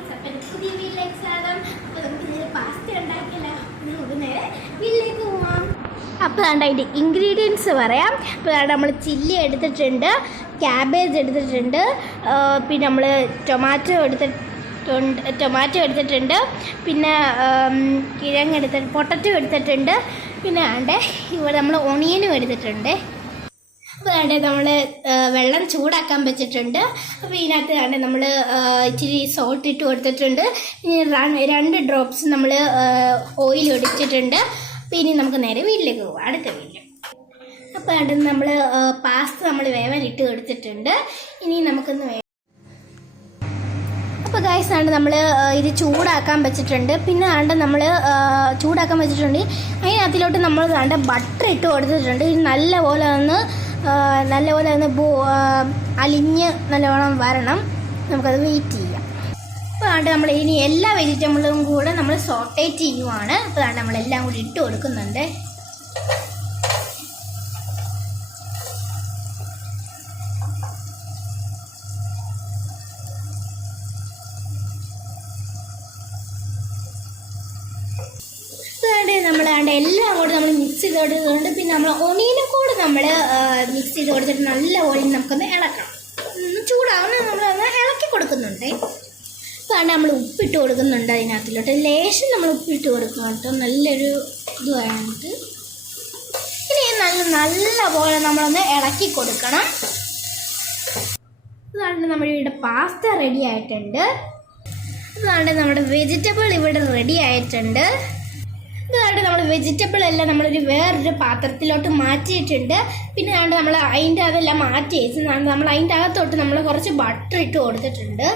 Guys, അപ്പം പുതിയ വീട്ടിലേക്ക് സ്വാഗതം. അപ്പോൾ നമുക്ക് ഇതിൽ പാസ്ത ഉണ്ടാക്കില്ല, നമുക്ക് നേരെ വീട്ടിലേക്ക് പോവാം. അപ്പോൾ അതിൻ്റെ ഇൻഗ്രീഡിയൻസ് പറയാം. അപ്പോൾ നമ്മൾ ചില്ലി എടുത്തിട്ടുണ്ട്, ക്യാബേജ് എടുത്തിട്ടുണ്ട്, പിന്നെ നമ്മൾ ടൊമാറ്റോ എടുത്തിട്ടുണ്ട്, പിന്നെ പൊട്ടറ്റോ എടുത്തിട്ടുണ്ട്, പിന്നെ ഇവിടെ നമ്മൾ ഒണിയനും എടുത്തിട്ടുണ്ട്. അപ്പോൾ നമ്മൾ വെള്ളം ചൂടാക്കാൻ വെച്ചിട്ടുണ്ട്. അപ്പോൾ ഇതിനകത്ത് നമ്മൾ ഇച്ചിരി സോൾട്ട് ഇട്ട് കൊടുത്തിട്ടുണ്ട്. ഇനി 2 ഡ്രോപ്സ് നമ്മൾ ഓയിൽ ഒഴിച്ചിട്ടുണ്ട്. പിന്നെ നമുക്ക് നേരെ വീട്ടിലേക്ക് പോകാം, അടുത്ത വീട്ടിൽ. അപ്പോൾ നമ്മൾ പാസ്ത നമ്മൾ വേവാൻ ഇട്ട് കൊടുത്തിട്ടുണ്ട്. ഇനി നമുക്കൊന്ന് അപ്പോൾ ഗൈസ് നമ്മൾ ഇത് ചൂടാക്കാൻ വെച്ചിട്ടുണ്ട്. പിന്നെ നമ്മൾ ചൂടാക്കാൻ വെച്ചിട്ടുണ്ട്. അതിനകത്തിലോട്ട് നമ്മൾ ബട്ടർ ഇട്ട് കൊടുത്തിട്ടുണ്ട്. ഇത് നല്ലപോലെ ഒന്ന് അലിഞ്ഞ് നല്ലവണ്ണം വരണം. നമുക്കത് വെയിറ്റ് ചെയ്യാം. അപ്പോൾ നമ്മൾ ഇനി എല്ലാ വെജിറ്റബിളും കൂടെ നമ്മൾ സോട്ടേറ്റ് ചെയ്യുവാണ്. അപ്പോൾ നമ്മളെല്ലാം കൂടി ഇട്ട് കൊടുക്കുന്നുണ്ട്. നമ്മൾ എല്ലാം കൂടെ നമ്മൾ മിക്സ് ചെയ്ത് കൊടുക്കുന്നുണ്ട്. പിന്നെ നമ്മൾ ഒണിയനും കൂടെ നമ്മൾ മിക്സ് ചെയ്ത് കൊടുത്തിട്ട് നല്ലപോലെ നമുക്കൊന്ന് ഇളക്കണം. ചൂടാവുന്ന നമ്മളൊന്ന് ഇളക്കി കൊടുക്കുന്നുണ്ട്. അപ്പോൾ നമ്മൾ ഉപ്പിട്ട് കൊടുക്കുന്നുണ്ട്. അതിനകത്തിലോട്ട് ലേശം നമ്മൾ ഉപ്പിട്ട് കൊടുക്കണം കേട്ടോ, നല്ലൊരു ഇത് വേണ്ടിയിട്ട്. ഇനി നല്ലപോലെ നമ്മളൊന്ന് ഇളക്കി കൊടുക്കണം. അതാണ് നമ്മുടെ ഇവിടെ പാസ്ത റെഡി ആയിട്ടുണ്ട്. അതാണ് നമ്മുടെ വെജിറ്റബിൾ ഇവിടെ റെഡി ആയിട്ടുണ്ട്. ഇതാണ് നമ്മൾ വെജിറ്റബിൾ എല്ലാം നമ്മളൊരു വേറൊരു പാത്രത്തിലോട്ട് മാറ്റിയിട്ടുണ്ട്. പിന്നെ നമ്മൾ അതിൻ്റെ അതെല്ലാം മാറ്റി വെച്ച് നമ്മൾ അതിൻ്റെ അകത്തോട്ട് നമ്മൾ കുറച്ച് ബട്ടർ ഇട്ട് കൊടുത്തിട്ടുണ്ട്.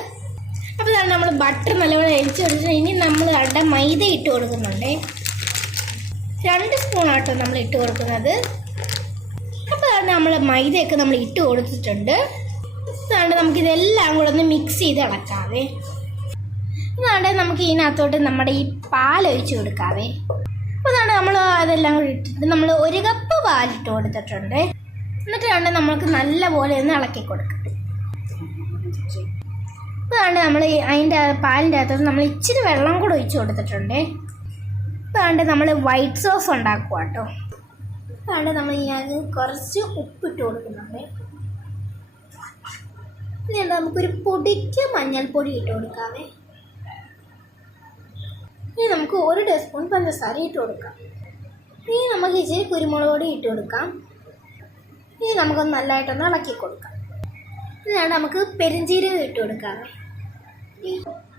അപ്പോൾ നമ്മൾ ബട്ടർ നല്ലപോലെ അരിച്ച് കൊടുത്തിട്ടുണ്ട്. ഇനി നമ്മൾ മൈദ ഇട്ട് കൊടുക്കുന്നുണ്ട്. 2 സ്പൂണാട്ടോ നമ്മൾ ഇട്ട് കൊടുക്കുന്നത്. അപ്പോൾ നമ്മൾ മൈദയൊക്കെ നമ്മൾ ഇട്ട് കൊടുത്തിട്ടുണ്ട്. അതുകൊണ്ട് നമുക്കിതെല്ലാം കൂടെ ഒന്ന് മിക്സ് ചെയ്ത് ഇളക്കാവേ. അതുകൊണ്ട് നമുക്ക് ഇതിനകത്തോട്ട് നമ്മുടെ ഈ പാലൊഴിച്ച് കൊടുക്കാവേ. അപ്പോൾ നമ്മൾ അതെല്ലാം കൂടി ഇട്ടിട്ട് നമ്മൾ 1 കപ്പ് പാലിട്ട് കൊടുത്തിട്ടുണ്ട്. എന്നിട്ട് നമ്മൾക്ക് നല്ലപോലെ ഒന്ന് ഇളക്കി കൊടുക്കാം. അപ്പോൾ നമ്മൾ അതിൻ്റെ പാലിൻ്റെ അകത്തോട്ട് നമ്മൾ ഇച്ചിരി വെള്ളം കൂടെ ഒഴിച്ച് കൊടുത്തിട്ടുണ്ട്. അപ്പോൾ നമ്മൾ വൈറ്റ് സോസ് ഉണ്ടാക്കുക കേട്ടോ. അതുകൊണ്ട് നമ്മൾ കുറച്ച് ഉപ്പിട്ട് കൊടുക്കുന്നുണ്ട്. പിന്നെ നമുക്കൊരു പൊടിക്ക് മഞ്ഞൾപ്പൊടി ഇട്ട് കൊടുക്കാമേ. ഇനി നമുക്ക് 1 ടീസ്പൂൺ പഞ്ചസാര ഇട്ട് കൊടുക്കാം. ഇനി നമുക്ക് ഇച്ചിരി കുരുമുളക് പൊടി ഇട്ട് കൊടുക്കാം. ഇനി നമുക്കൊന്ന് നല്ലതായിട്ടൊന്ന് ഇളക്കി കൊടുക്കാം. ഇതാണ് നമുക്ക് പെരുംജീരകം ഇട്ട് കൊടുക്കാം.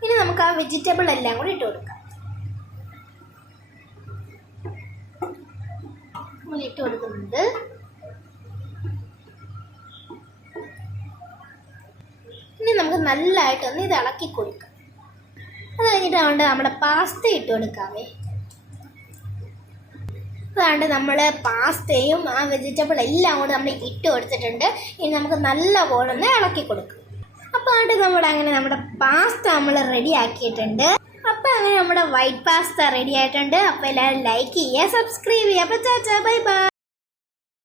ഇനി നമുക്ക് ആ വെജിറ്റബിൾ എല്ലാം കൂടി ഇട്ട് കൊടുക്കാം. നമ്മൾ ഇട്ട് കൊടുക്കുന്നുണ്ട്. ഇനി നമുക്ക് നല്ലതായിട്ടൊന്ന് ഇത് ഇളക്കി കൊടുക്കാം. അത് കഴിഞ്ഞിട്ട് നമ്മുടെ പാസ്ത ഇട്ട് കൊടുക്കാമേ. അതാണ്ട് നമ്മൾ പാസ്തയും ആ വെജിറ്റബിൾ എല്ലാം കൂടെ നമ്മൾ ഇട്ട് കൊടുത്തിട്ടുണ്ട്. ഇനി നമുക്ക് നല്ലപോലെ ഒന്ന് ഇളക്കി കൊടുക്കാം. അപ്പോൾ നമ്മുടെ പാസ്ത നമ്മൾ റെഡി ആക്കിയിട്ടുണ്ട്. അപ്പോൾ അങ്ങനെ നമ്മുടെ വൈറ്റ് പാസ്ത റെഡി ആയിട്ടുണ്ട്. അപ്പോൾ എല്ലാവരും ലൈക്ക് ചെയ്യുക, സബ്സ്ക്രൈബ് ചെയ്യുക. അപ്പോൾ ചാച്ചാ ബൈ ബൈ.